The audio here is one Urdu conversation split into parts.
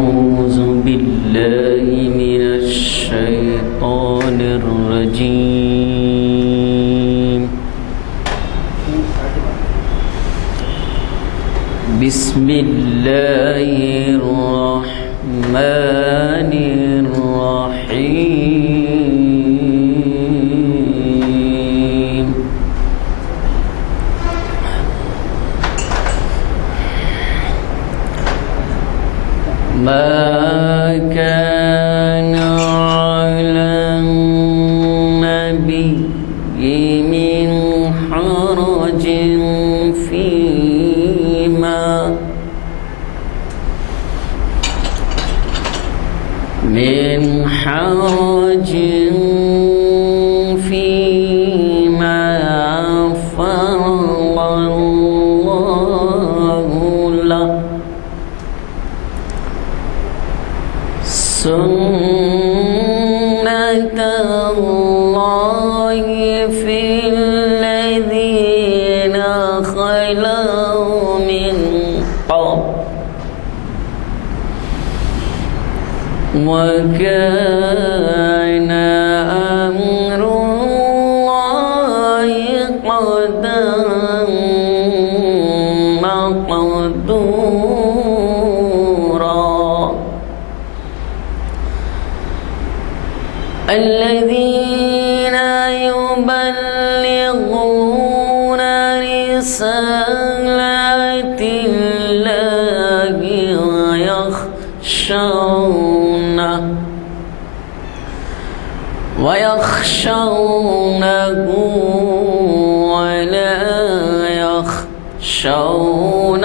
أعوذ بالله من الشيطان الرجيم. بسم الله الرحمن الرحيم. ما كان على النبي من حرج فيما فرض الله له. سنة الله في الذين خلوا من قبل وكان أمر الله قدرا مقدورا. الذين يبلغون رسالات الله ويخشونه ولا يخشون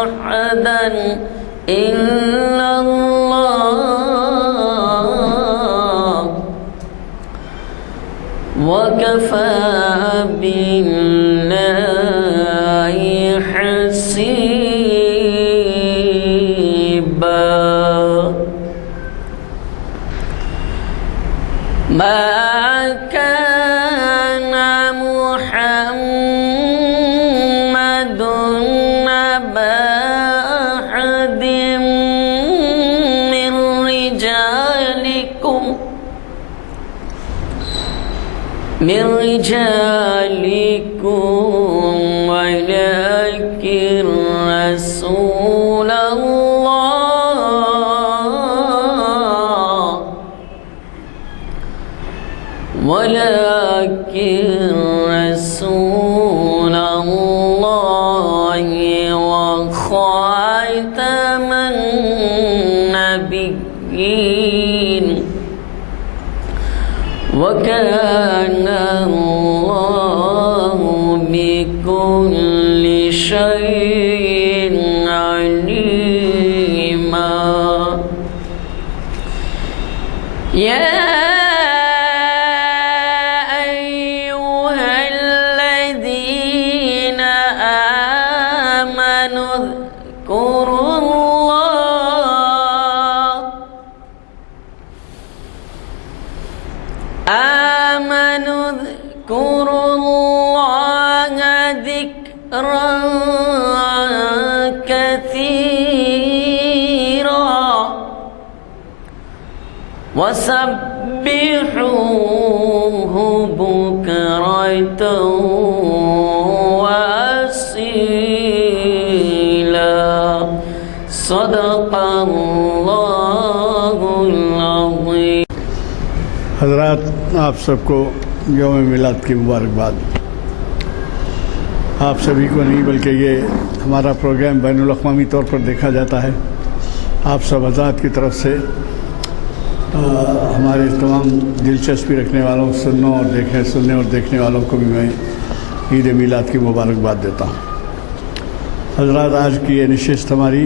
أحدا إلا الله وكفى بالله حسيبا. ما كان محمد أبا أحد من رجالكم ولكن رسول الله وخاتم النبيين وكان الله بكل شيء عليما. يا أيها الذين آمنوا اذكروا الله ذكرا كثيرا وسبحوه بكرة وأصيلا. صدق الله العظيم. حضرات، آپ سب کو یوم میلاد کی مبارکباد. آپ سبھی کو نہیں بلکہ یہ ہمارا پروگرام بین الاقوامی طور پر دیکھا جاتا ہے. آپ سب حضرات کی طرف سے ہمارے تمام دلچسپی رکھنے والوں سننے اور دیکھنے والوں کو بھی میں عید میلاد کی مبارکباد دیتا ہوں. حضرات، آج کی یہ نشست ہماری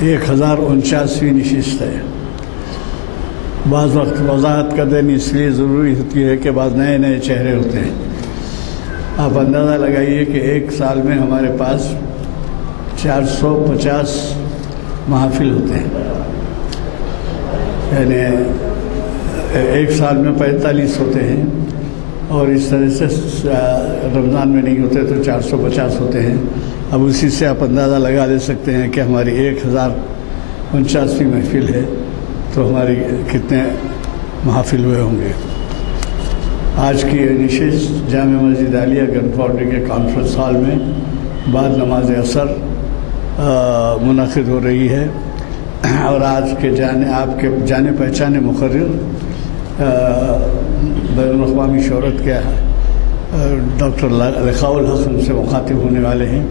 1049ویں نشست ہے. بعض وقت وضاحت کر دینی اس لیے ضروری ہوتی ہے کہ بعض نئے نئے چہرے ہوتے ہیں. آپ اندازہ لگائیے کہ ایک سال میں ہمارے پاس 450 محافل ہوتے ہیں. یعنی ایک سال میں 45 ہوتے ہیں، اور اس طرح سے رمضان میں نہیں ہوتے تو 450 ہوتے ہیں. اب اسی سے آپ اندازہ لگا لے سکتے ہیں کہ ہماری 49ویں محفل ہے، تو ہماری کتنے محافل ہوئے ہوں گے۔ آج کی یہ نشست جامع مسجد عالیہ گن فاؤنڈری کے کانفرنس ہال میں بعد نماز عصر منعقد ہو رہی ہے، اور آج کے آپ کے جانے پہچانے مقرر بین الاقوامی شہرت کے ڈاکٹر لقاء الحق ہم سے مخاطب ہونے والے ہیں،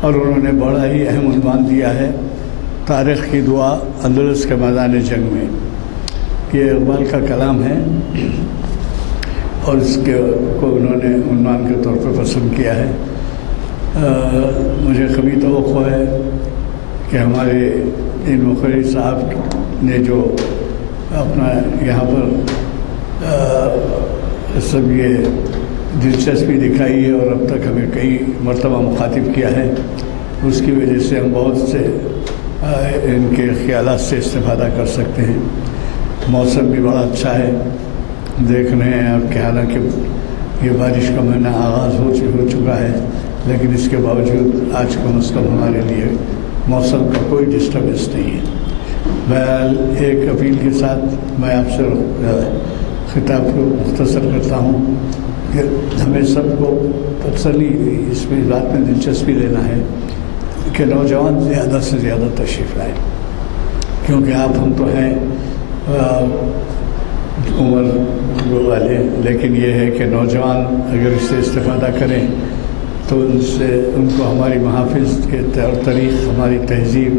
اور انہوں نے بڑا ہی اہم عنوان دیا ہے تاریخ کی دعا اندلس کے میدان جنگ میں۔ یہ اقبال کا کلام ہے، اور اس کو انہوں نے عنوان کے طور پر پسند کیا ہے۔ مجھے کبھی توقع ہے کہ ہمارے ان مقرر صاحب نے جو اپنا یہاں پر سب یہ دلچسپی دکھائی ہے اور اب تک ہمیں کئی مرتبہ مخاطب کیا ہے، اس کی وجہ سے ہم بہت سے ان کے خیالات سے استفادہ کر سکتے ہیں۔ موسم بھی بڑا اچھا ہے، دیکھ رہے ہیں آپ کہ حالانکہ یہ بارش کا مہینہ آغاز ہو چکا ہے، لیکن اس کے باوجود آج کم از کم ہمارے لیے موسم کا کوئی ڈسٹربنس نہیں ہے۔ بہرحال ایک اپیل کے ساتھ میں آپ سے خطاب کو مختصر کرتا ہوں کہ ہمیں سب کو تسلی اس میں بات میں دلچسپی لینا ہے کہ نوجوان زیادہ سے زیادہ تشریف لائیں، کیونکہ آپ ہم تو ہیں عمر والے، لیکن یہ ہے کہ نوجوان اگر اس سے استفادہ کریں تو ان کو ہماری محافظ کے طور طریق، ہماری تہذیب،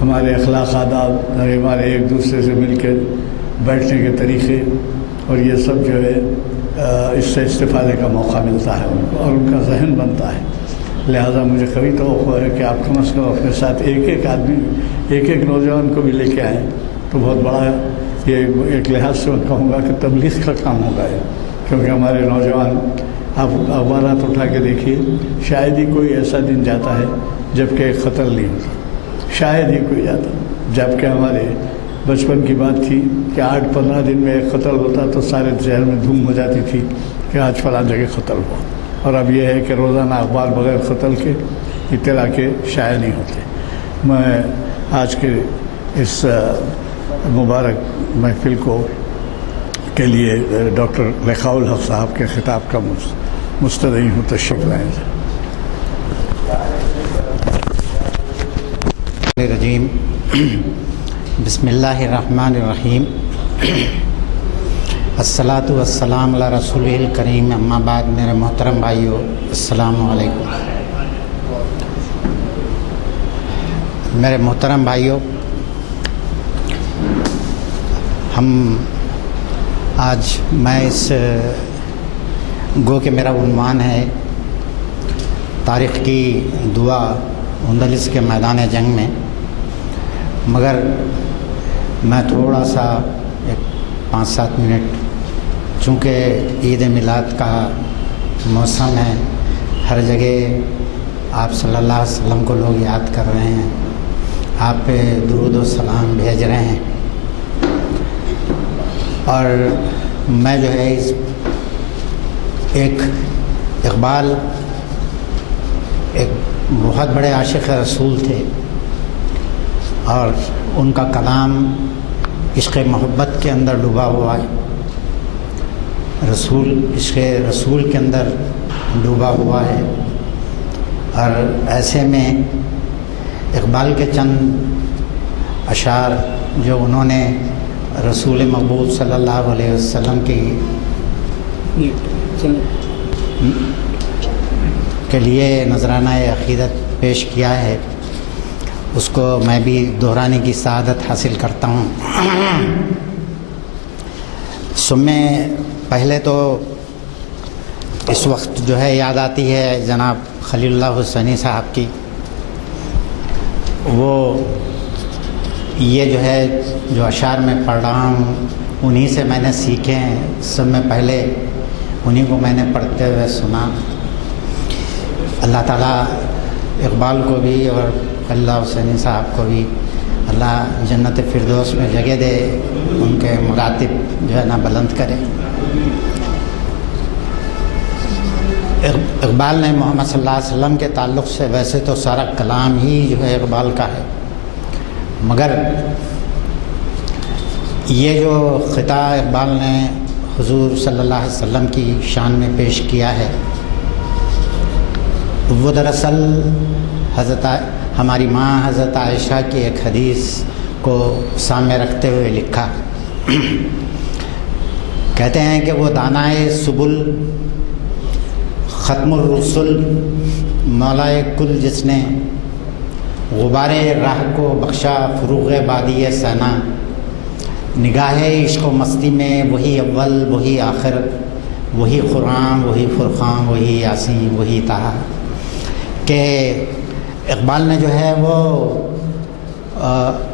ہمارے اخلاق آداب، ہمارے ایک دوسرے سے مل کے بیٹھنے کے طریقے، اور یہ سب جو ہے اس سے استفادے کا موقع ملتا ہے ان کو، اور ان کا ذہن بنتا ہے۔ لہٰذا مجھے کبھی توقع ہے کہ آپ کم از کم اپنے ساتھ ایک آدمی، ایک نوجوان کو بھی لے کے آئیں، تو بہت بڑا یہ ایک لحاظ سے میں کہوں گا کہ تبلیغ کا کام ہوگا ہے، کیونکہ ہمارے نوجوان، آپ اخبارات اٹھا کے دیکھیے، شاید ہی کوئی ایسا دن جاتا ہے جب کہ ایک قتل نہیں ہوتا، شاید ہی کوئی جاتا، جب کہ ہمارے بچپن کی بات تھی کہ 8-15 دن میں ایک قتل ہوتا تو سارے شہر میں دھوم ہو جاتی تھی کہ آج فلاں جگہ قتل ہوا، اور اب یہ ہے کہ روزانہ اخبار بغیر قتل کے اطلاع کے شائع نہیں ہوتے۔ میں آج کے اس مبارک محفل کے لیے ڈاکٹر لقاء الحق صاحب کے خطاب کا مستدعی ہوں، تشریف لائیں۔ الرجیم بسم اللہ الرحمن الرحیم الصلاۃ والسلام علی رسول الکریم، اما بعد، میرے محترم بھائیو، السلام علیکم۔ میرے محترم بھائیو، میں اس گو کہ میرا عنوان ہے تاریخ کی دعا اندلس کے میدان جنگ میں، مگر میں تھوڑا سا 5-7 منٹ، چونکہ عید میلاد کا موسم ہے، ہر جگہ آپ صلی اللہ علیہ وسلم کو لوگ یاد کر رہے ہیں، آپ پہ درود و سلام بھیج رہے ہیں، اور میں جو ہے ایک اقبال ایک بہت بڑے عاشق رسول تھے، اور ان کا کلام عشق محبت کے اندر ڈوبا ہوا ہے، عشق رسول کے اندر ڈوبا ہوا ہے، اور ایسے میں اقبال کے چند اشعار جو انہوں نے رسول مقبول صلی اللہ علیہ وسلم کے لیے نذرانہ عقیدت پیش کیا ہے، اس کو میں بھی دہرانے کی سعادت حاصل کرتا ہوں۔ میں پہلے تو اس وقت جو ہے یاد آتی ہے جناب خلیل اللہ حسینی صاحب کی، وہ یہ جو ہے جو اشعار میں پڑھ رہا ہوں انہی سے میں نے سیکھے ہیں، سب میں پہلے انہی کو میں نے پڑھتے ہوئے سنا۔ اللہ تعالیٰ اقبال کو بھی اور خلیل اللہ حسینی صاحب کو بھی اللہ جنت فردوس میں جگہ دے، ان کے مراتب جو ہے نا بلند کرے۔ اقبال نے محمد صلی اللہ علیہ وسلم کے تعلق سے ویسے تو سارا کلام ہی جو ہے اقبال کا ہے، مگر یہ جو خطاب اقبال نے حضور صلی اللہ علیہ وسلم کی شان میں پیش کیا ہے وہ دراصل ہماری ماں حضرت عائشہ کی ایک حدیث کو سامنے رکھتے ہوئے لکھا. کہتے ہیں کہ وہ دانائے سبل ختم الرسل مولائے کل جس نے غبار راہ کو بخشا فروغ بادی سنا نگاہ عشق و مستی میں وہی اول وہی آخر وہی قرآن وہی فرقان وہی یاسین وہی طہ. کہ اقبال نے جو ہے وہ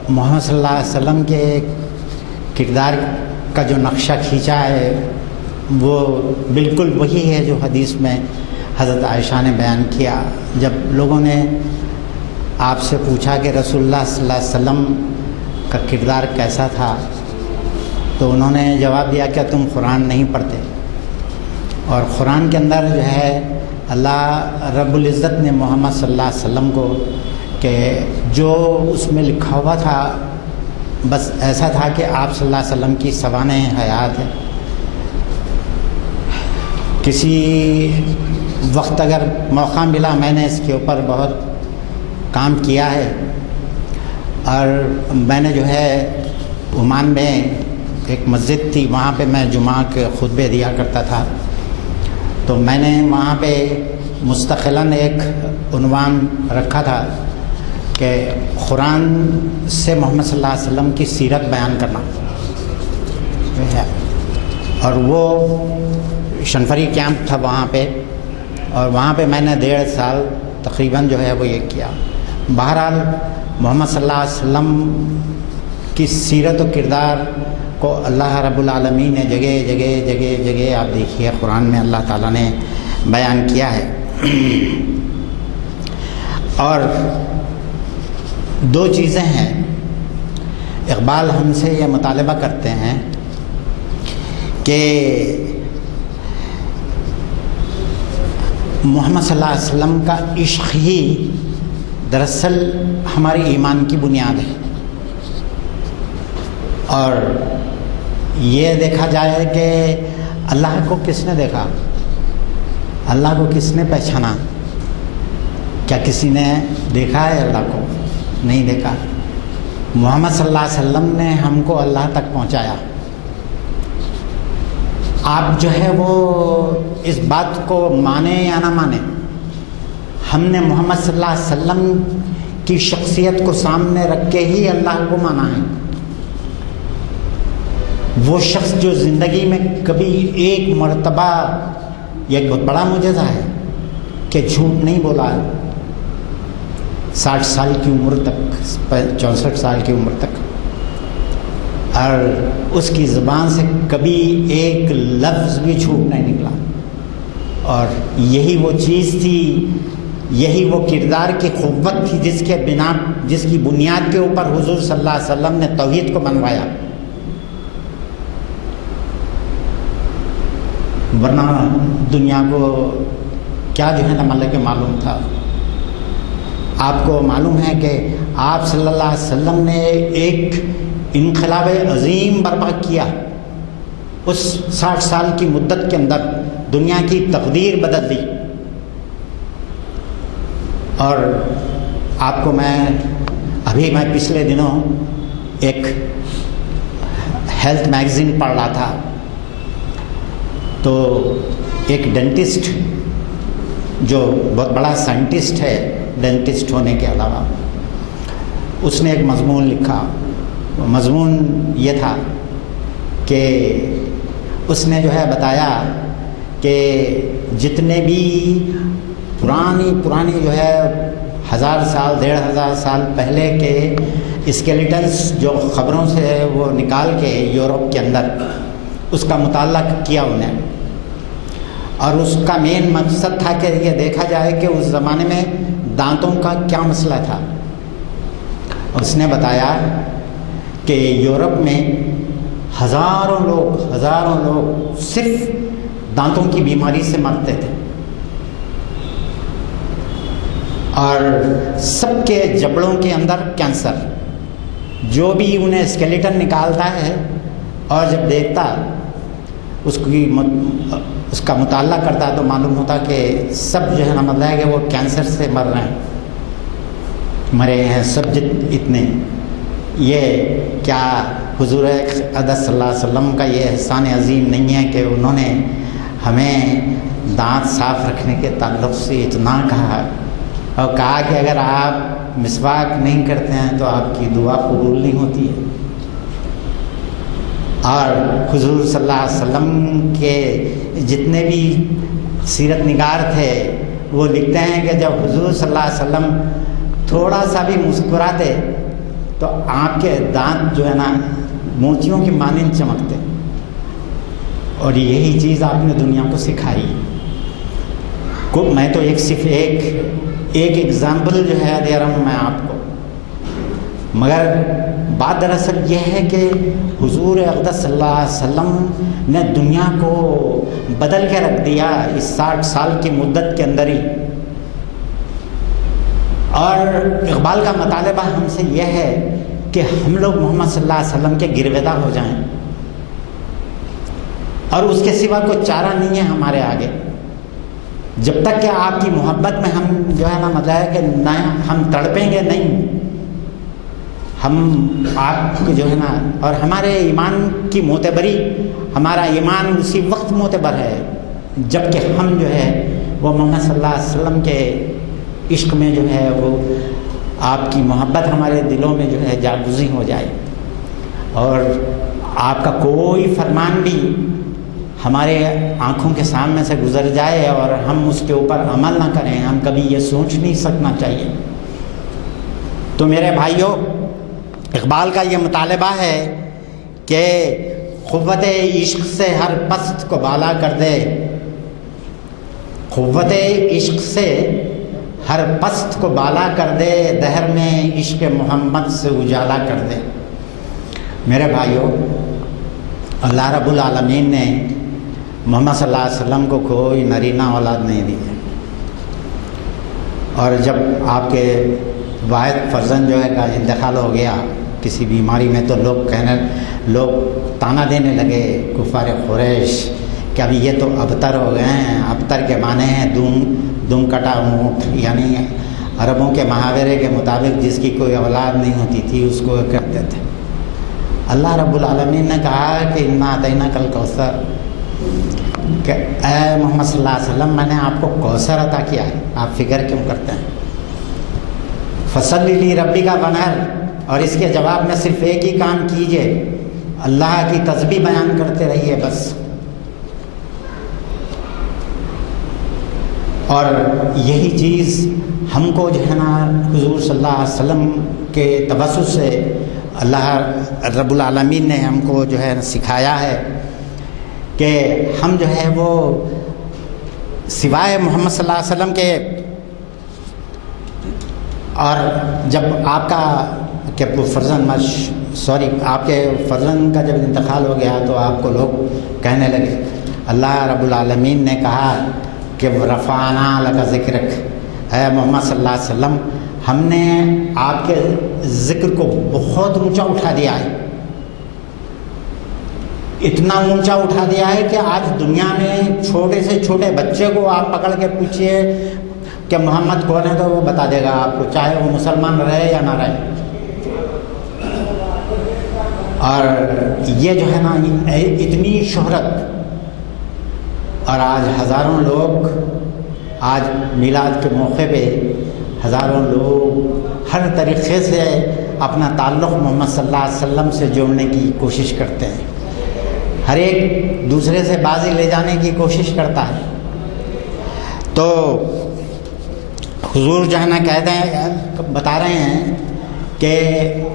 محمد صلی اللہ علیہ وسلم کے کردار کا جو نقشہ کھینچا ہے وہ بالکل وہی ہے جو حدیث میں حضرت عائشہ نے بیان کیا. جب لوگوں نے آپ سے پوچھا کہ رسول اللہ صلی اللہ علیہ وسلم کا کردار کیسا تھا تو انہوں نے جواب دیا کہ تم قرآن نہیں پڑھتے. اور قرآن کے اندر جو ہے اللہ رب العزت نے محمد صلی اللہ علیہ وسلم کو کہ جو اس میں لکھا ہوا تھا بس ایسا تھا کہ آپ صلی اللہ علیہ وسلم کی سوانح حیات ہے. کسی وقت اگر موقع ملا میں نے اس کے اوپر بہت کام کیا ہے اور میں نے جو ہے عمان میں ایک مسجد تھی وہاں پہ میں جمعہ کے خطبے دیا کرتا تھا. تو میں نے وہاں پہ مستقلاً ایک عنوان رکھا تھا کہ قرآن سے محمد صلی اللہ علیہ وسلم کی سیرت بیان کرنا. اور وہ شنفری کیمپ تھا وہاں پہ اور وہاں پہ میں نے 1.5 سال تقریباً جو ہے وہ یہ کیا. بہرحال محمد صلی اللہ علیہ وسلم کی سیرت و کردار کو اللہ رب العالمین نے جگہ جگہ جگہ جگہ آپ دیکھیے قرآن میں اللہ تعالیٰ نے بیان کیا ہے. اور 2 چیزیں ہیں. اقبال ہم سے یہ مطالبہ کرتے ہیں کہ محمد صلی اللہ علیہ وسلم کا عشق ہی دراصل ہماری ایمان کی بنیاد ہے. اور یہ دیکھا جائے کہ اللہ کو کس نے دیکھا, اللہ کو کس نے پہچانا؟ کیا کسی نے دیکھا ہے اللہ کو؟ نہیں دیکھا. محمد صلی اللہ علیہ وسلم نے ہم کو اللہ تک پہنچایا. آپ جو ہے وہ اس بات کو مانیں یا نہ مانیں, ہم نے محمد صلی اللہ علیہ وسلم کی شخصیت کو سامنے رکھ کے ہی اللہ کو مانا ہے. وہ شخص جو زندگی میں کبھی ایک مرتبہ, یہ ایک بہت بڑا معجزہ ہے کہ جھوٹ نہیں بولا ہے 60 سال کی عمر تک, 64 سال کی عمر تک, اور اس کی زبان سے کبھی ایک لفظ بھی جھوٹ نہیں نکلا. اور یہی وہ چیز تھی, یہی وہ کردار کی قوت تھی جس کی بنیاد کے اوپر حضور صلی اللہ علیہ وسلم نے توحید کو بنوایا. ورنہ دنیا کو کیا جو ہے نا مطلب معلوم تھا. آپ کو معلوم ہے کہ آپ صلی اللہ علیہ وسلم نے ایک انقلاب عظیم برپا کیا. اس 60 سال کی مدت کے اندر دنیا کی تقدیر بدل دی. اور آپ کو میں پچھلے دنوں ایک ہیلتھ میگزین پڑھ رہا تھا, تو ایک ڈینٹسٹ جو بہت بڑا سائنٹسٹ ہے, ڈینٹسٹ ہونے کے علاوہ, اس نے ایک مضمون لکھا. مضمون یہ تھا کہ اس نے جو ہے بتایا کہ جتنے بھی پرانی جو ہے 1000 سال 1500 سال پہلے کے اسکیلیٹنس جو خبروں سے وہ نکال کے یورپ کے اندر اس کا مطالعہ کیا انہیں, اور اس کا مین مقصد تھا کہ یہ دیکھا جائے کہ اس زمانے میں دانتوں کا کیا مسئلہ تھا. اس نے بتایا کہ یورپ میں ہزاروں لوگ صرف دانتوں کی بیماری سے مرتے تھے, اور سب کے جبڑوں کے اندر کینسر, جو بھی انہیں اسکیلیٹن نکالتا ہے اور جب دیکھتا اس کا مطالعہ کرتا تو معلوم ہوتا کہ سب جو ہے نا مطلب ہے کہ وہ کینسر سے مرے ہیں سب اتنے. یہ کیا حضور اقدس صلی اللہ علیہ وسلم کا یہ احسان عظیم نہیں ہے کہ انہوں نے ہمیں دانت صاف رکھنے کے تعلق سے اتنا کہا اور کہا کہ اگر آپ مسواک نہیں کرتے ہیں تو آپ کی دعا قبول نہیں ہوتی ہے. اور حضور صلی اللہ علیہ وسلم کے جتنے بھی سیرت نگار تھے وہ لکھتے ہیں کہ جب حضور صلی اللہ علیہ وسلم تھوڑا سا بھی مسکراتے تو آپ کے دانت جو ہے نا موتیوں کی مانند چمکتے. اور یہی چیز آپ نے دنیا کو سکھائی. میں تو صرف ایک ایگزامپل جو ہے دے رہا ہوں میں آپ کو، مگر بات دراصل یہ ہے کہ حضور اقدس صلی اللہ علیہ وسلم نے دنیا کو بدل کے رکھ دیا اس 60 سال کی مدت کے اندر ہی. اور اقبال کا مطالبہ ہم سے یہ ہے کہ ہم لوگ محمد صلی اللہ علیہ وسلم کے گرویدہ ہو جائیں اور اس کے سوا کوئی چارہ نہیں ہے ہمارے آگے. جب تک کہ آپ کی محبت میں ہم جو ہے نا مطلب ہے کہ نہ ہم تڑپیں گے نہیں، ہم آپ کو جو ہے نا، اور ہمارے ایمان کی معتبری، ہمارا ایمان اسی وقت معتبر ہے جب کہ ہم جو ہے وہ محمد صلی اللہ علیہ وسلم کے عشق میں جو ہے وہ آپ کی محبت ہمارے دلوں میں جو ہے جاگزی ہو جائے اور آپ کا کوئی فرمان بھی ہمارے آنکھوں کے سامنے سے گزر جائے اور ہم اس کے اوپر عمل نہ کریں، ہم کبھی یہ سوچ نہیں سکنا چاہیے. تو میرے بھائیوں، اقبال کا یہ مطالبہ ہے کہ قوت عشق سے ہر پست کو بالا کر دے، قوت عشق سے ہر پست کو بالا کر دے، دہر میں عشق محمد سے اجالا کر دے. میرے بھائیوں، اللہ رب العالمین نے محمد صلی اللہ علیہ وسلم کو کوئی نرینہ اولاد نہیں دی ہے، اور جب آپ کے واحد فرزند جو ہے کا انتقال ہو گیا کسی بیماری میں تو لوگ تانا دینے لگے کفار قریش کہ ابھی یہ تو ابتر ہو گئے ہیں. ابتر کے معنی ہیں دم کٹا اونٹ، یعنی عربوں کے محاورے کے مطابق جس کی کوئی اولاد نہیں ہوتی تھی اس کو کہتے تھے. اللہ رب العالمین نے کہا کہ انا اعطیناک الکوثر، کہ اے محمد صلی اللہ علیہ وسلم میں نے آپ کو کوثر عطا کیا ہے، آپ فکر کیوں کرتے ہیں؟ فصلی لربک وانحر، اور اس کے جواب میں صرف ایک ہی کام کیجئے، اللہ کی تسبیح بیان کرتے رہیے بس. اور یہی چیز ہم کو جو ہے نا حضور صلی اللہ علیہ وسلم کے توسط سے اللہ رب العالمین نے ہم کو جو ہے سکھایا ہے کہ ہم جو ہے وہ سوائے محمد صلی اللہ علیہ وسلم کے، اور جب آپ کا کہ آپ کے فرزند کا جب انتقال ہو گیا تو آپ کو لوگ کہنے لگے، اللہ رب العالمین نے کہا کہ رفعنا لک ذکرک، اے محمد صلی اللہ علیہ وسلم ہم نے آپ کے ذکر کو بہت اونچا اٹھا دیا ہے، اتنا اونچا اٹھا دیا ہے کہ آج دنیا میں چھوٹے سے چھوٹے بچے کو آپ پکڑ کے پوچھئے کہ محمد کون ہے تو وہ بتا دے گا آپ کو، چاہے وہ مسلمان رہے یا نہ رہے. اور یہ جو ہے نا اتنی شہرت، اور آج ہزاروں لوگ، آج میلاد کے موقع پہ ہزاروں لوگ ہر طریقے سے اپنا تعلق محمد صلی اللہ علیہ وسلم سے جوڑنے کی کوشش کرتے ہیں، ہر ایک دوسرے سے بازی لے جانے کی کوشش کرتا ہے. تو حضور جو ہے نا کہتے ہیں، بتا رہے ہیں کہ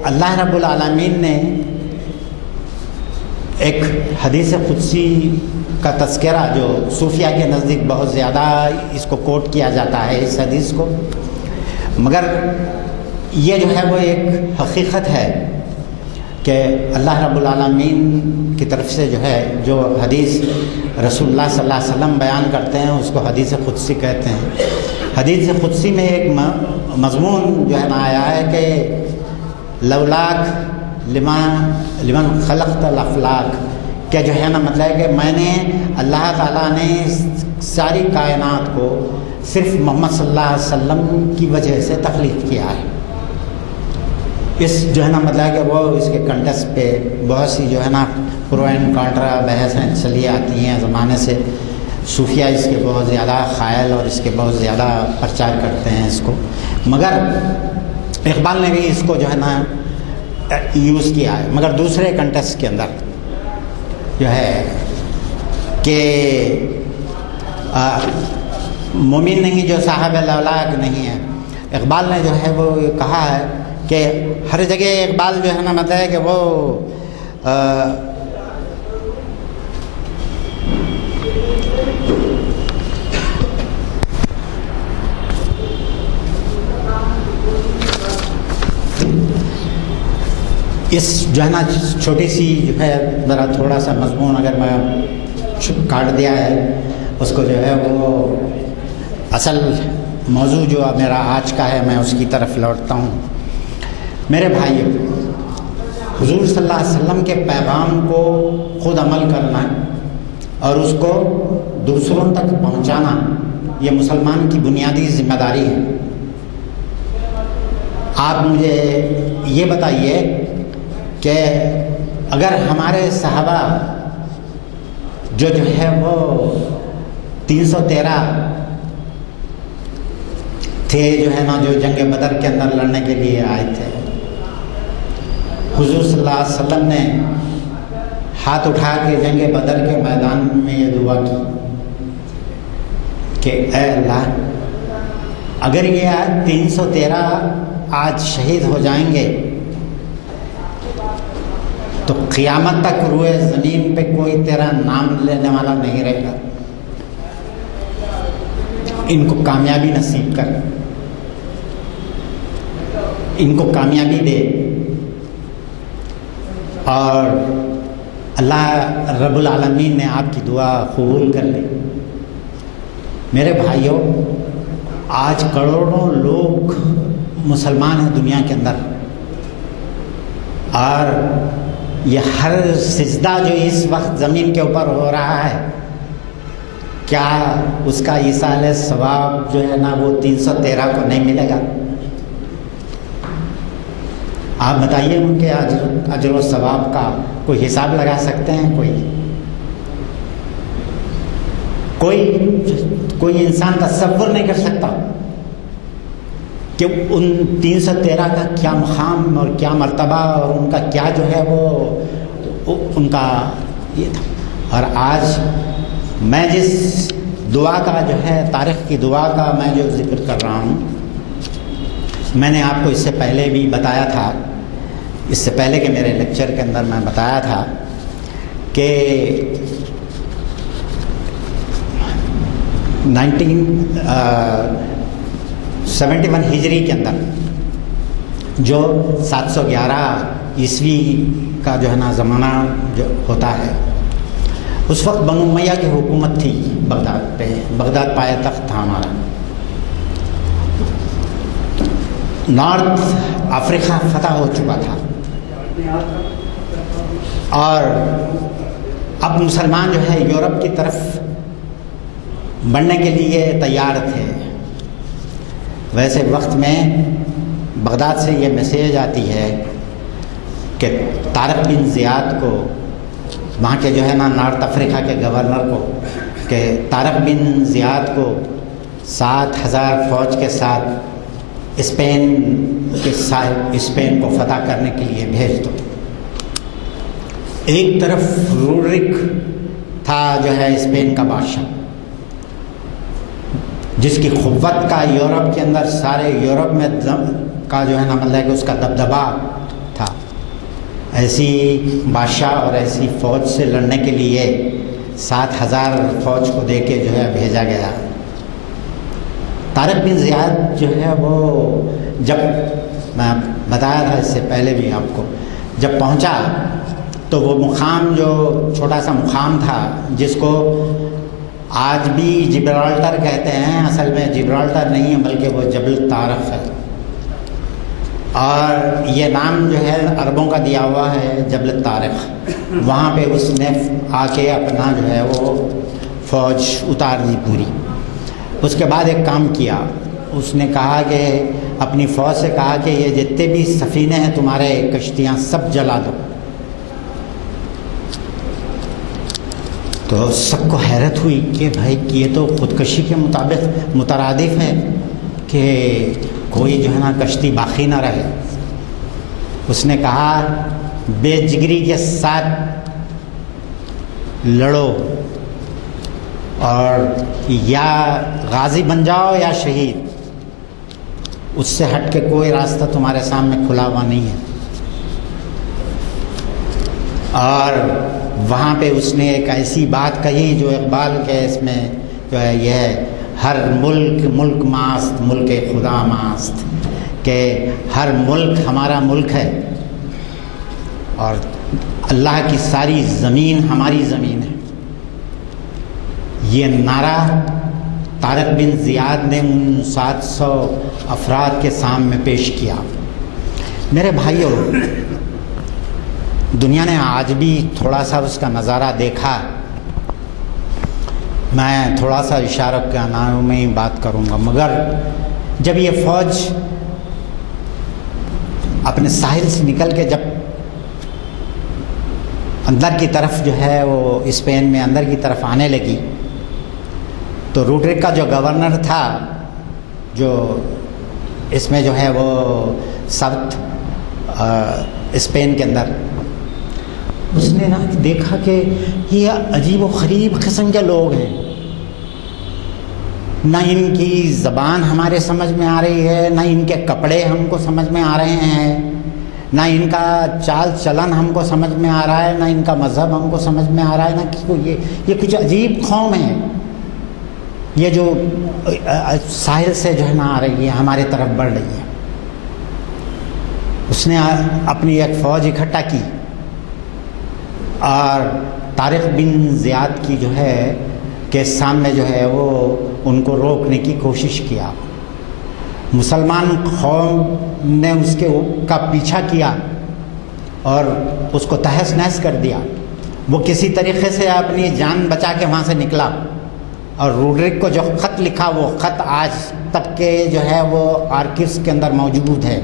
اللہ رب العالمین نے ایک حدیث قدسی کا تذکرہ جو صوفیہ کے نزدیک بہت زیادہ اس کو کوٹ کیا جاتا ہے اس حدیث کو، مگر یہ جو ہے وہ ایک حقیقت ہے کہ اللہ رب العالمین کی طرف سے جو ہے جو حدیث رسول اللہ صلی اللہ علیہ وسلم بیان کرتے ہیں اس کو حدیث قدسی کہتے ہیں. حدیث قدسی میں ایک مضمون جو ہے نا آیا ہے کہ لولاک لمن خلقت الافلاک، کہ جو ہے نا مطلب کہ میں نے اللہ تعالیٰ نے ساری کائنات کو صرف محمد صلی اللہ علیہ وسلم کی وجہ سے تخلیق کیا ہے۔ اس جو ہے نا مطلب کہ وہ اس کے کنٹیکسٹ پہ بہت سی جو ہے نا پرو اینڈ کانٹرا بحثیں چلی آتی ہیں زمانے سے۔ صوفیہ اس کے بہت زیادہ قائل اور اس کے بہت زیادہ پرچار کرتے ہیں اس کو، مگر اقبال نے بھی اس کو جو ہے نا یوز کیا ہے، مگر دوسرے کنٹیکسٹ کے اندر جو ہے کہ مومن نہیں جو صاحب الاولاق نہیں ہے۔ اقبال نے جو ہے وہ کہا ہے کہ ہر جگہ اقبال جو ہے نا مطلب ہے کہ وہ اس جو ہے نا چھوٹی سی جو ہے ذرا تھوڑا سا مضمون اگر میں کاٹ دیا ہے اس کو جو ہے وہ اصل موضوع جو میرا آج کا ہے میں اس کی طرف لوٹتا ہوں۔ میرے بھائیو، حضور صلی اللہ علیہ وسلم کے پیغام کو خود عمل کرنا اور اس کو دوسروں تک پہنچانا یہ مسلمان کی بنیادی ذمہ داری ہے۔ آپ مجھے یہ بتائیے کہ اگر ہمارے صحابہ جو ہے وہ 313 تھے جو ہے نا جو جنگ بدر کے اندر لڑنے کے لیے آئے تھے، حضور صلی اللہ علیہ وسلم نے ہاتھ اٹھا کے جنگ بدر کے میدان میں یہ دعا کی کہ اے اللہ، اگر یہ 313 آج شہید ہو جائیں گے تو قیامت تک روئے زمین پہ کوئی تیرا نام لینے والا نہیں رہے گا، ان کو کامیابی نصیب کر، ان کو کامیابی دے۔ اور اللہ رب العالمین نے آپ کی دعا قبول کر لی۔ میرے بھائیوں، آج کروڑوں لوگ مسلمان ہیں دنیا کے اندر، اور یہ ہر سجدہ جو اس وقت زمین کے اوپر ہو رہا ہے، کیا اس کا ایصال ثواب جو ہے نا وہ 313 کو نہیں ملے گا؟ آپ بتائیے ان کے اجر و ثواب کا کوئی حساب لگا سکتے ہیں؟ کوئی انسان تصور نہیں کر سکتا کہ ان 313 کا کیا مقام اور کیا مرتبہ اور ان کا کیا جو ہے وہ ان کا یہ تھا۔ اور آج میں جس دعا کا جو ہے تاریخ کی دعا کا میں جو ذکر کر رہا ہوں، میں نے آپ کو اس سے پہلے بھی بتایا تھا، اس سے پہلے کہ میرے لیکچر کے اندر میں بتایا تھا کہ 1971 ہجری کے اندر جو 711 عیسوی کا جو ہے نا زمانہ جو ہوتا ہے، اس وقت بنو امیہ کی حکومت تھی بغداد پہ، بغداد پایہ تخت تھا ہمارا۔ نارتھ افریقہ فتح ہو چکا تھا اور اب مسلمان جو ہے یورپ کی طرف بڑھنے کے لیے تیار تھے۔ ویسے وقت میں بغداد سے یہ میسیج آتی ہے کہ طارق بن زیاد کو، وہاں کے جو ہے نا نارتھ افریقہ کے گورنر کو، کہ طارق بن زیاد کو 7000 فوج کے ساتھ اسپین کو فتح کرنے کے لیے بھیج دو۔ ایک طرف روڈرک تھا جو ہے اسپین کا بادشاہ، جس کی قوت کا یورپ کے اندر سارے یورپ میں کا جو ہے نا مطلب کہ اس کا دبدبا تھا۔ ایسی بادشاہ اور ایسی فوج سے لڑنے کے لیے 7000 فوج کو دے کے جو ہے بھیجا گیا۔ طارق بن زیاد جو ہے وہ جب میں بتایا تھا اس سے پہلے بھی آپ کو، جب پہنچا تو وہ مقام جو چھوٹا سا مقام تھا جس کو آج بھی جبرالٹر کہتے ہیں، اصل میں جبرالٹر نہیں ہے بلکہ وہ جبل طارق ہے۔ اور یہ نام جو ہے عربوں کا دیا ہوا ہے جبل طارق. وہاں پہ اس نے آ کے اپنا جو ہے وہ فوج اتار دی پوری. اس کے بعد ایک کام کیا, اس نے کہا کہ اپنی فوج سے کہا کہ یہ جتنے بھی سفینے ہیں تمہارے کشتیاں سب جلا دو. تو سب کو حیرت ہوئی کہ بھائی یہ تو خودکشی کے مطابق مترادف ہے کہ کوئی جو ہے نا کشتی باقی نہ رہے. اس نے کہا بے جگری کے ساتھ لڑو اور یا غازی بن جاؤ یا شہید, اس سے ہٹ کے کوئی راستہ تمہارے سامنے کھلا ہوا نہیں ہے. اور وہاں پہ اس نے ایک ایسی بات کہی جو اقبال کے اس میں جو ہے یہ ہے, ہر ملک ماست ملک خدا ماست, کہ ہر ملک ہمارا ملک ہے اور اللہ کی ساری زمین ہماری زمین ہے. یہ نعرہ طارق بن زیاد نے ان 700 افراد کے سامنے پیش کیا. میرے بھائیوں, دنیا نے آج بھی تھوڑا سا اس کا نظارہ دیکھا. میں تھوڑا سا اشارہ کے ناموں میں ہی بات کروں گا, مگر جب یہ فوج اپنے ساحل سے نکل کے جب اندر کی طرف جو ہے وہ اسپین میں اندر کی طرف آنے لگی, تو روڈرک کا جو گورنر تھا, جو اس میں جو ہے وہ ساؤتھ اسپین کے اندر, اس نے دیکھا کہ یہ عجیب و غریب قسم کے لوگ ہیں, نہ ان کی زبان ہمارے سمجھ میں آ رہی ہے, نہ ان کے کپڑے ہم کو سمجھ میں آ رہے ہیں, نہ ان کا چال چلن ہم کو سمجھ میں آ رہا ہے, نہ ان کا مذہب ہم کو سمجھ میں آ رہا ہے, نہ یہ کچھ عجیب قوم ہے یہ جو ساحل سے جو ہے نا آ رہی ہے, ہمارے طرف بڑھ رہی ہے. اس نے اپنی ایک فوج اکٹھا کی اور طارق بن زیاد کی جو ہے کے سامنے جو ہے وہ ان کو روکنے کی کوشش کیا. مسلمان قوم نے اس کا پیچھا کیا اور اس کو تہس نہس کر دیا. وہ کسی طریقے سے اپنی جان بچا کے وہاں سے نکلا, اور روڈرک کو جو خط لکھا وہ خط آج تک کے جو ہے وہ آرکیوز کے اندر موجود ہے.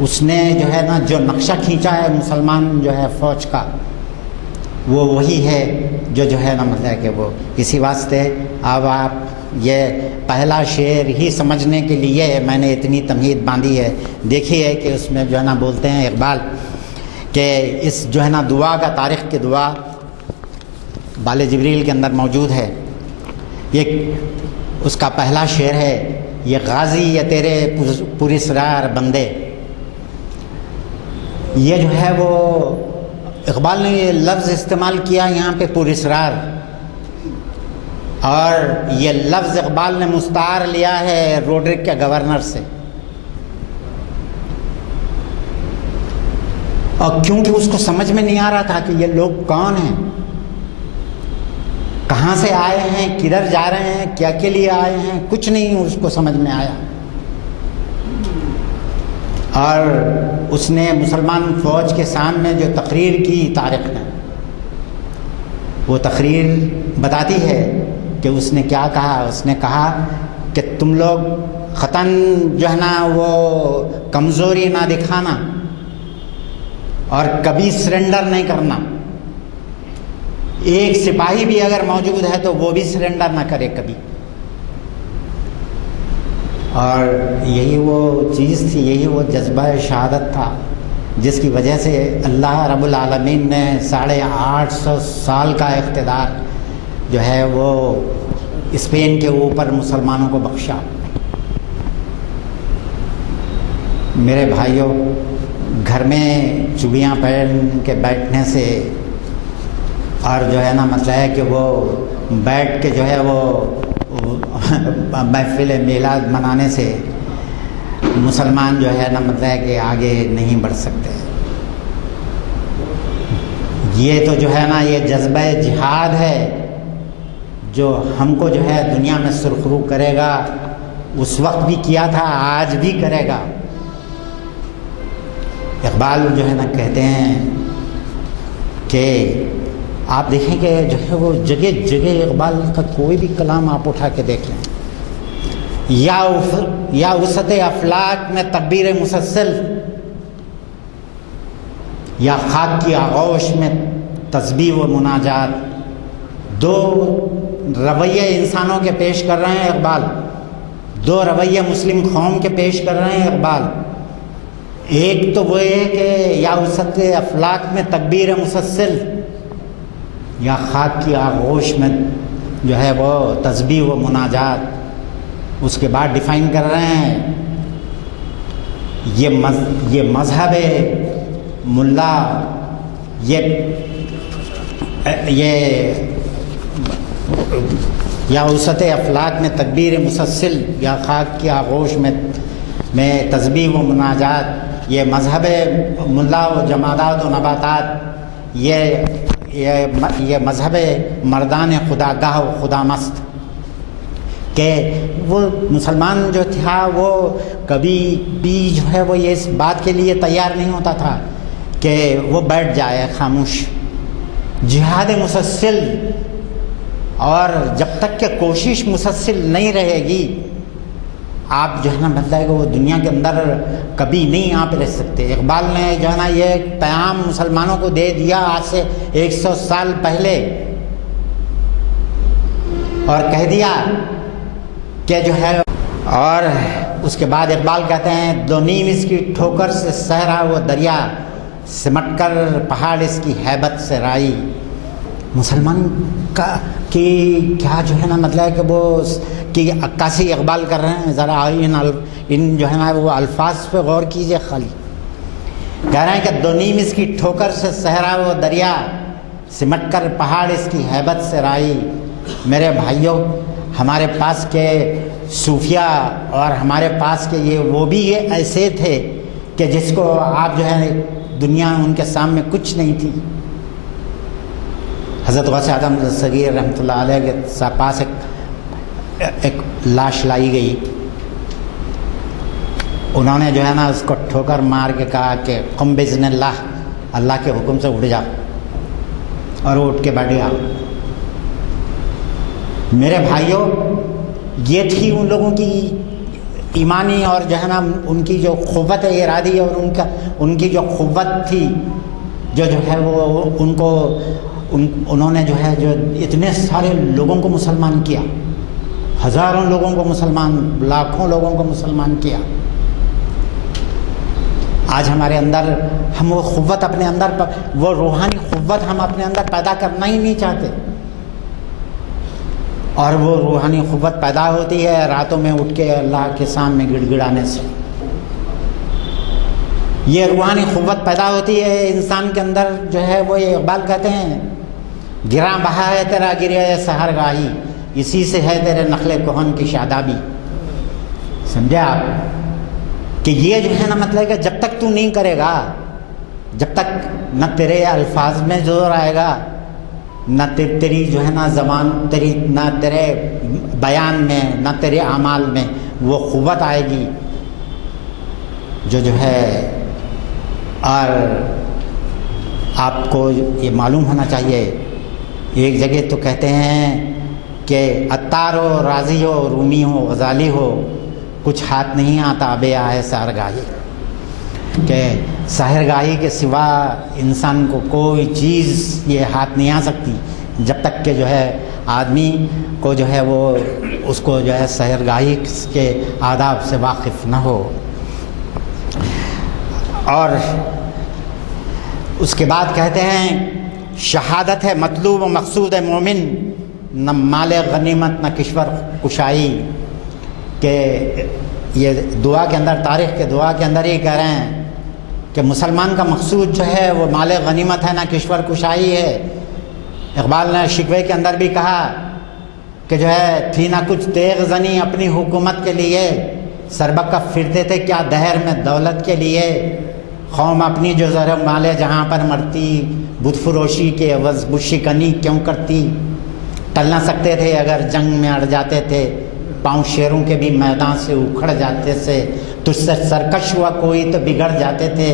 اس نے جو ہے نا جو نقشہ کھینچا ہے مسلمان جو ہے فوج کا, وہ وہی ہے جو ہے نا مطلب کہ وہ اسی واسطے اب آپ یہ پہلا شعر ہی سمجھنے کے لیے میں نے اتنی تمہید باندھی ہے. دیکھیے کہ اس میں جو ہے نا بولتے ہیں اقبال کہ اس جو ہے نا دعا کا, تاریخ کی دعا بال جبریل کے اندر موجود ہے. اس کا پہلا شعر ہے, یہ غازی یہ تیرے پراسرار بندے. یہ جو ہے وہ اقبال نے یہ لفظ استعمال کیا یہاں پہ پراسرار, اور یہ لفظ اقبال نے مستعار لیا ہے روڈرک کے گورنر سے. اور کیونکہ اس کو سمجھ میں نہیں آ رہا تھا کہ یہ لوگ کون ہیں, کہاں سے آئے ہیں, کدھر جا رہے ہیں, کیا کے لیے آئے ہیں, کچھ نہیں اس کو سمجھ میں آیا. اور اس نے مسلمان فوج کے سامنے جو تقریر کی طارق نے, وہ تقریر بتاتی ہے کہ اس نے کیا کہا. اس نے کہا کہ تم لوگ قطعاً جو ہے نا وہ کمزوری نہ دکھانا اور کبھی سرنڈر نہیں کرنا. ایک سپاہی بھی اگر موجود ہے تو وہ بھی سرنڈر نہ کرے کبھی. اور یہی وہ چیز تھی, یہی وہ جذبہ شہادت تھا جس کی وجہ سے اللہ رب العالمین نے 850 سال کا اقتدار جو ہے وہ اسپین کے اوپر مسلمانوں کو بخشا. میرے بھائیوں, گھر میں چوڑیاں پہن کے بیٹھنے سے اور جو ہے نا مسئلہ ہے کہ وہ بیٹھ کے جو ہے وہ محفل میلاد منانے سے مسلمان جو ہے نا مطلب ہے کہ آگے نہیں بڑھ سکتے. یہ تو جو ہے نا یہ جذبہ جہاد ہے جو ہم کو جو ہے دنیا میں سرخرو کرے گا. اس وقت بھی کیا تھا, آج بھی کرے گا. اقبال جو ہے نا کہتے ہیں کہ آپ دیکھیں کہ جو ہے وہ جگہ جگہ اقبال کا کوئی بھی کلام آپ اٹھا کے دیکھ لیں، یا وسط افلاک میں تکبیر مسلسل، یا خاک کی آغوش میں تسبیح و مناجات. دو رویے انسانوں کے پیش کر رہے ہیں اقبال، دو رویے مسلم قوم کے پیش کر رہے ہیں اقبال. ایک تو وہ ہے کہ یا وسط افلاک میں تکبیر مسلسل، یا خاک کی آغوش میں جو ہے وہ تسبیح و مناجات. اس کے بعد ڈیفائن کر رہے ہیں یہ مذہب ملا، یہ یا وسط افلاک میں تکبیر مسلسل، یا خاک کی آغوش میں تسبیح و مناجات، یہ مذہب ملا و جمادات و نباتات، یہ مذہب مردان خدا گاہ و خدا مست. کہ وہ مسلمان جو تھا وہ کبھی بھی جو ہے وہ یہ اس بات کے لیے تیار نہیں ہوتا تھا کہ وہ بیٹھ جائے خاموش. جہاد مسلسل، اور جب تک کہ کوشش مسلسل نہیں رہے گی آپ جو ہے نا مطلب کہ وہ دنیا کے اندر کبھی نہیں آپ رہ سکتے. اقبال نے جو ہے نا یہ پیغام مسلمانوں کو دے دیا آج سے 100 سال پہلے، اور کہہ دیا کہ جو ہے، اور اس کے بعد اقبال کہتے ہیں دو نیم اس کی ٹھوکر سے صحرا وہ دریا، سمٹ کر پہاڑ اس کی ہیبت سے رائی. مسلمان کا کی کیا جو ہے نا مطلب کہ وہ کی عکاسی اقبال کر رہے ہیں. ذرا ان جو ہے نا وہ الفاظ پہ غور کیجئے. خالی کہہ رہے ہیں کہ دو نیم اس کی ٹھوکر سے صحرا وہ دریا، سمٹ کر پہاڑ اس کی ہیبت سے رائی. میرے بھائیوں، ہمارے پاس کے صوفیہ اور ہمارے پاس کے وہ بھی ایسے تھے کہ جس کو آپ جو ہے دنیا ان کے سامنے کچھ نہیں تھی. حضرت غوث اعظم صغیر رحمۃ اللہ علیہ کے پاس ایک لاش لائی گئی. انہوں نے جو ہے نا اس کو ٹھوکر مار کے کہا کہ قم بإذن اللہ، اللہ کے حکم سے اٹھ جا، اور وہ اٹھ کے بیٹھ گیا. میرے بھائیوں، یہ تھی ان لوگوں کی ایمانی اور جو ہے نا ان کی جو قوت ارادی اور ان کی جو قوت تھی، جو ہے وہ انہوں نے جو ہے جو اتنے سارے لوگوں کو مسلمان کیا، ہزاروں لوگوں کو مسلمان، لاکھوں لوگوں کو مسلمان کیا. آج ہمارے اندر ہم وہ قوت اپنے اندر، وہ روحانی قوت ہم اپنے اندر پیدا کرنا ہی نہیں چاہتے. اور وہ روحانی قوت پیدا ہوتی ہے راتوں میں اٹھ کے اللہ کے سامنے گڑ گڑانے سے. یہ روحانی قوت پیدا ہوتی ہے انسان کے اندر جو ہے وہ، یہ اقبال کہتے ہیں گراں بہا ہے تیرا گریہ سحر گاہی، اسی سے ہے تیرے نخل کہن کی شادابی. سمجھے آپ کہ یہ جو ہے نا مطلب کہ جب تک تو نہیں کرے گا، جب تک نہ تیرے الفاظ میں زور آئے گا، نہ تیری جو ہے نا زبان، نہ تیرے بیان میں، نہ تیرے اعمال میں وہ قوت آئے گی جو ہے. اور آپ کو یہ معلوم ہونا چاہیے، ایک جگہ تو کہتے ہیں کہ عطار ہو، راضی ہو، رومی ہو، غزالی ہو، کچھ ہاتھ نہیں آتا بے آئے سحرگاہی. کہ سحرگاہی کے سوا انسان کو کوئی چیز یہ ہاتھ نہیں آ سکتی جب تک کہ جو ہے آدمی کو جو ہے وہ اس کو جو ہے سحرگاہی کے آداب سے واقف نہ ہو. اور اس کے بعد کہتے ہیں شہادت ہے مطلوب و مقصود مومن، نہ مال غنیمت نہ کشور کشائی. کہ یہ دعا کے اندر، تاریخ کے دعا کے اندر ہی کہہ رہے ہیں کہ مسلمان کا مقصود جو ہے وہ مال غنیمت ہے، نہ کشور کشائی ہے. اقبال نے شکوے کے اندر بھی کہا کہ جو ہے تھی نہ کچھ تیغ زنی اپنی حکومت کے لیے، سربکف پھرتے تھے کیا دہر میں دولت کے لیے. قوم اپنی جو زر مالے جہاں پر مرتی، بت فروشی کے عوض بشکنی کیوں کرتی. ٹل نہ سکتے تھے اگر جنگ میں اڑ جاتے تھے، پاؤں شیروں کے بھی میدان سے اکھڑ جاتے سے. تجھ سے سرکش ہوا کوئی تو بگڑ جاتے تھے،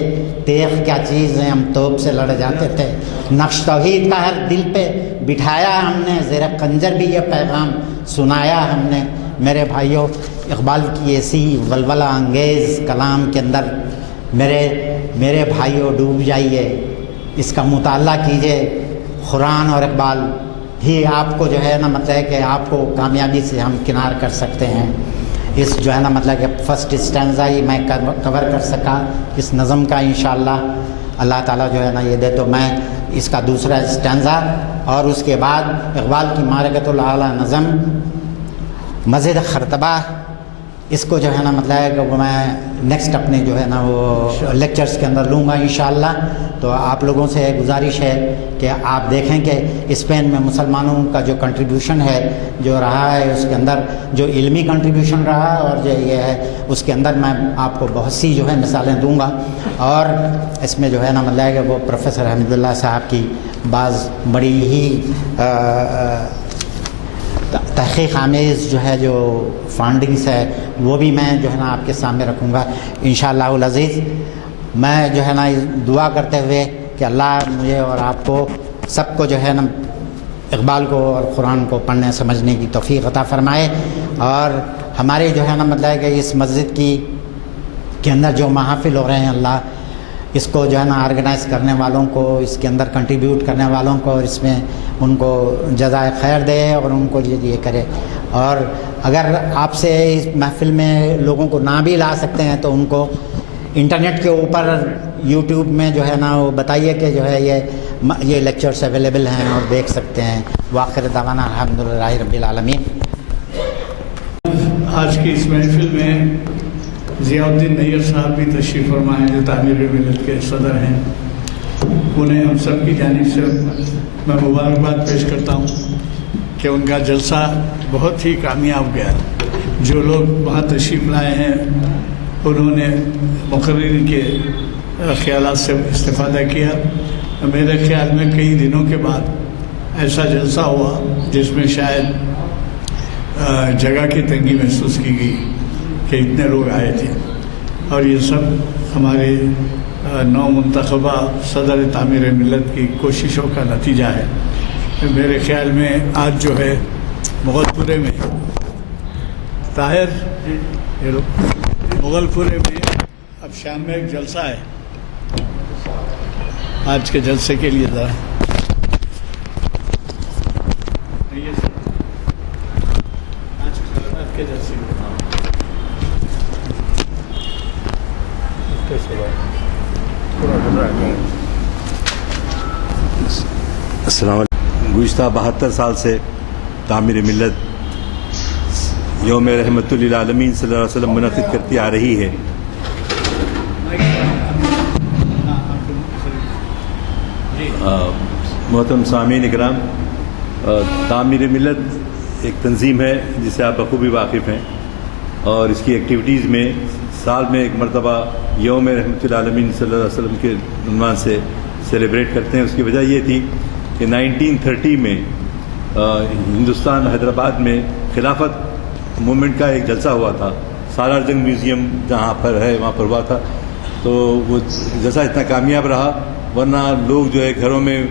تیغ کیا چیز ہے ہم توپ سے لڑ جاتے تھے، نقش توحید کا ہر دل پہ بٹھایا ہم نے، زیر خنجر بھی یہ پیغام سنایا ہم نے۔ میرے بھائیوں، اقبال کی ایسی ولولہ انگیز کلام کے اندر میرے بھائیوں ڈوب جائیے، اس کا مطالعہ کیجئے۔ قرآن اور اقبال ہی آپ کو جو ہے نا مطلب ہے کہ آپ کو کامیابی سے ہم کنار کر سکتے ہیں۔ اس جو ہے نا مطلب کہ فرسٹ اسٹینزا ہی میں کور کر سکا اس نظم کا، انشاءاللہ اللہ تعالیٰ جو ہے نا یہ دے تو میں اس کا دوسرا اسٹینزا اور اس کے بعد اقبال کی معرکۃ الاعلیٰ نظم مزید خرطبہ، اس کو جو ہے نا مطلب ہے کہ وہ میں نیکسٹ اپنے جو ہے نا وہ لیکچرز کے اندر لوں گا انشاءاللہ۔ تو آپ لوگوں سے گزارش ہے کہ آپ دیکھیں کہ اسپین میں مسلمانوں کا جو کنٹریبیوشن ہے جو رہا ہے، اس کے اندر جو علمی کنٹریبیوشن رہا اور جو یہ ہے اس کے اندر میں آپ کو بہت سی جو ہے مثالیں دوں گا، اور اس میں جو ہے نا مطلب ہے کہ وہ پروفیسر حمید اللہ صاحب کی بعض بڑی ہی تحقیق آمیز جو ہے جو فائنڈنگس ہے وہ بھی میں جو ہے نا آپ کے سامنے رکھوں گا انشاءاللہ العزیز۔ میں جو ہے نا دعا کرتے ہوئے کہ اللہ مجھے اور آپ کو سب کو جو ہے نا اقبال کو اور قرآن کو پڑھنے سمجھنے کی توفیق عطا فرمائے، اور ہمارے جو ہے نا مطلب ہے کہ اس مسجد کے اندر جو محافل ہو رہے ہیں، اللہ اس کو جو ہے نا آرگنائز کرنے والوں کو، اس کے اندر کنٹریبیوٹ کرنے والوں کو، اور اس میں ان کو جزائے خیر دے اور ان کو یہ کرے۔ اور اگر آپ سے اس محفل میں لوگوں کو نہ بھی لا سکتے ہیں تو ان کو انٹرنیٹ کے اوپر یوٹیوب میں جو ہے نا وہ بتائیے کہ جو ہے یہ لیکچرز اویلیبل ہیں اور دیکھ سکتے ہیں۔ وآخر دعوانا الحمدللہ رب العالمین۔ آج کی اس محفل میں ضیاء الدین نیر صاحب بھی تشریف فرما ہیں جو تعمیر ملت کے صدر ہیں، انہیں ہم سب کی جانب سے میں مبارکباد پیش کرتا ہوں کہ ان کا جلسہ بہت ہی کامیاب گیا۔ جو لوگ وہاں تشریف لائے ہیں انہوں نے مقررین کے خیالات سے استفادہ کیا۔ میرے خیال میں کئی دنوں کے بعد ایسا جلسہ ہوا جس میں شاید جگہ کی تنگی محسوس کی گئی کہ اتنے لوگ آئے تھے، اور یہ سب ہمارے نو منتخبہ صدر تعمیر ملت کی کوششوں کا نتیجہ ہے۔ میرے خیال میں آج جو ہے مغل پورے میں طاہر مغل پورے میں اب شام میں ایک جلسہ ہے، آج کے جلسے کے لیے ذرا آج کے جلسے السلام علیکم۔ گزشتہ 72 سال سے تعمیر ملت یوم رحمت للعالمین صلی اللہ علیہ وسلم منعقد کرتی آ رہی ہے۔ محترم سامعین اکرام، تعمیر ملت ایک تنظیم ہے جس سے آپ بخوبی واقف ہیں، اور اس کی ایکٹیویٹیز میں سال میں ایک مرتبہ یوم رحمت للعالمین صلی اللہ علیہ وسلم کے عنوان سے سیلیبریٹ کرتے ہیں۔ اس کی وجہ یہ تھی کہ 1930 میں ہندوستان حیدرآباد میں خلافت موومنٹ کا ایک جلسہ ہوا تھا، سالار جنگ میوزیم جہاں پر ہے وہاں پر ہوا تھا، تو وہ جلسہ اتنا کامیاب رہا، ورنہ لوگ جو ہے گھروں میں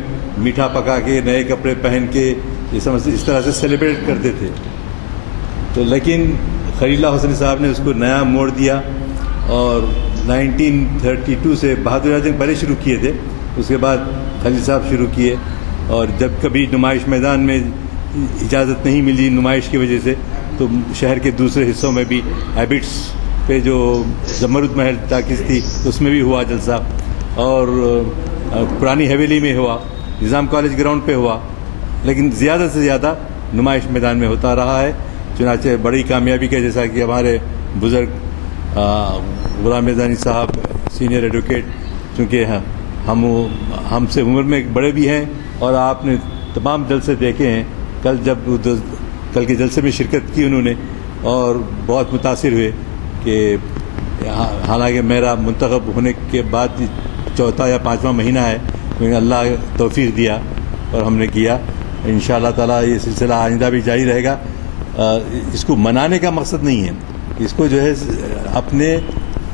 میٹھا پکا کے نئے کپڑے پہن کے اس طرح سے سیلیبریٹ کرتے تھے۔ تو لیکن خلیل اللہ حسنی صاحب نے اس کو نیا موڑ دیا، اور 1932 سے بہادر جنگ پہلے شروع کیے تھے، اس کے بعد خلیل صاحب شروع کیے، اور جب کبھی نمائش میدان میں اجازت نہیں ملی نمائش کی وجہ سے، تو شہر کے دوسرے حصوں میں بھی ہیبٹس پہ جو زمرد محل ٹاکیز تھی اس میں بھی ہوا جلسہ، اور پرانی حویلی میں ہوا، نظام کالج گراؤنڈ پہ ہوا، لیکن زیادہ سے زیادہ نمائش میدان میں ہوتا رہا ہے۔ چنانچہ بڑی کامیابی کا، جیسا کہ ہمارے بزرگ غلام میدانی صاحب سینئر ایڈوکیٹ، چونکہ ہم سے عمر میں بڑے بھی ہیں، اور آپ نے تمام جلسے دیکھے ہیں، کل کے جلسے میں شرکت کی انہوں نے، اور بہت متاثر ہوئے کہ حالانکہ میرا منتخب ہونے کے بعد چوتھا یا پانچواں مہینہ ہے، لیکن اللہ توفیق دیا اور ہم نے کیا۔ انشاءاللہ تعالیٰ یہ سلسلہ آئندہ بھی جاری رہے گا۔ اس کو منانے کا مقصد نہیں ہے، اس کو جو ہے اپنے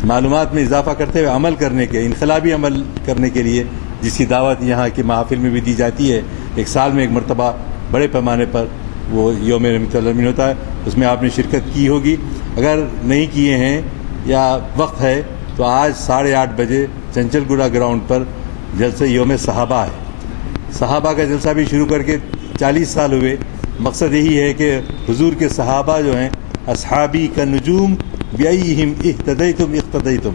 معلومات میں اضافہ کرتے ہوئے عمل کرنے کے، انقلابی عمل کرنے کے لیے، جس کی دعوت یہاں کی محافل میں بھی دی جاتی ہے، ایک سال میں ایک مرتبہ بڑے پیمانے پر وہ یوم رحمت العالمین ہوتا ہے، اس میں آپ نے شرکت کی ہوگی۔ اگر نہیں کیے ہیں یا وقت ہے تو آج 8:30 بجے چنچل گوڑا گراؤنڈ پر جلسہ یوم صحابہ ہے۔ صحابہ کا جلسہ بھی شروع کر کے 40 سال ہوئے۔ مقصد یہی ہے کہ حضور کے صحابہ جو ہیں، اصحابی کا نجوم بیئہم اہتدیتم اقتدیتم،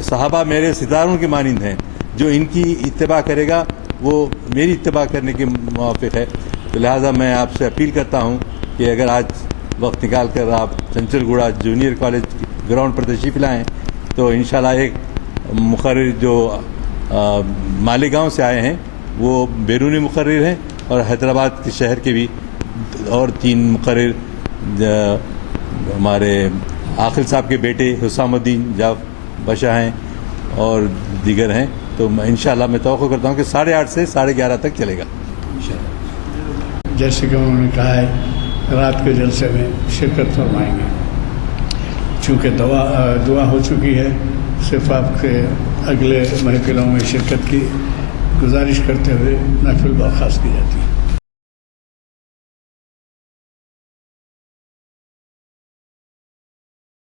صحابہ میرے ستاروں کے مانند ہیں، جو ان کی اتباع کرے گا وہ میری اتباع کرنے کے موافق ہے۔ تو لہٰذا میں آپ سے اپیل کرتا ہوں کہ اگر آج وقت نکال کر آپ چنچل گوڑا جونیئر کالج گراؤنڈ پر تشریف لائیں تو انشاءاللہ ایک مقرر جو مالیگاؤں سے آئے ہیں وہ بیرونی مقرر ہیں، اور حیدرآباد کے شہر کے بھی اور 3 مقرر ہمارے عاقل صاحب کے بیٹے حسام الدین جاف بشا ہیں اور دیگر ہیں۔ تو انشاءاللہ میں توقع کرتا ہوں کہ 8:30 سے 11:30 تک چلے گا۔ جیسے کہ انہوں نے کہا ہے رات کے جلسے میں شرکت فرمائیں گے۔ چونکہ دعا ہو چکی ہے، صرف آپ کے اگلے محفلوں میں شرکت کی گزارش کرتے ہوئے محفل برخاست کی جاتی ہے۔